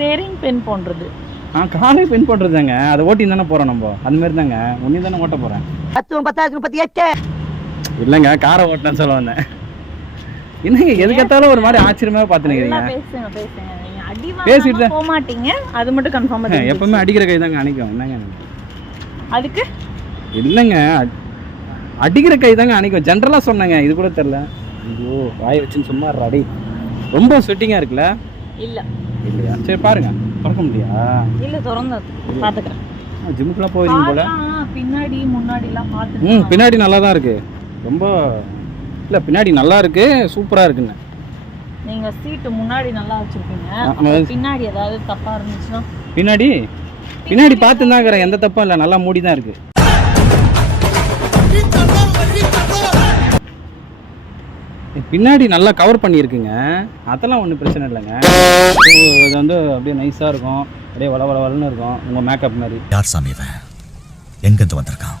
Steering pen போன்றது. காரே pen போட்டுருந்தாங்க. அதை ஓட்டி தானே போகிறோம் நம்ம. அந்த மாதிரி தாங்க உன்னி தானே ஓட்ட போகிறேன். 10 இல்லைங்க காரை ஓட்டினேன்னு சொல்ல வந்தேன். என்னங்க எதுக்கத்தாலும் ஒரு மாதிரி ஆச்சரியமாக பார்த்துனுக்கிறீங்க. பேசிட்டு போக மாட்டீங்க, அது மட்டும் கன்ஃபார்ம். எப்பவுமே அடிக்கிற கை தாங்க அணைக்கும். என்னங்க அதுக்கு இல்லைங்க, அடிக்கிற கை தாங்க அணைக்கும். ஜென்ரலாக சொன்னாங்க, இது கூட தெரில. ஐயோ வாய் வச்சுன்னு சும்மா அடி. ரொம்ப ஸ்வெட்டிங்காக இருக்குல்ல? இல்லை இல்லையா? சரி பாருங்க, திறக்க முடியா? இல்லை திறந்து பார்த்துக்கிறேன். ஜிம்முக்குலாம் போயிருங்க போல. பின்னாடி முன்னாடிலாம் பார்த்து. பின்னாடி நல்லா தான் இருக்கு. ரொம்ப இல்லை, பின்னாடி நல்லா இருக்கு, சூப்பராக இருக்குங்க. நீங்கள் சீட்டு முன்னாடி நல்லா வச்சுருப்பீங்க, பின்னாடி ஏதாவது தப்பாக இருந்துச்சுன்னா? பின்னாடி பார்த்து தான் இருக்கிறேன், எந்த தப்பும் இல்லை, நல்லா மூடி தான் இருக்கு. பின்னாடி நல்லா கவர் பண்ணியிருக்குங்க, அதெல்லாம் ஒன்றும் பிரச்சனை இல்லைங்க. இது வந்து அப்படியே நைஸாக இருக்கும், அப்படியே வள வளன்னு இருக்கும். உங்கள் மேக்கப் மாதிரி. யார் சாமி இவன்? எங்கேருந்து வந்திருக்கான்?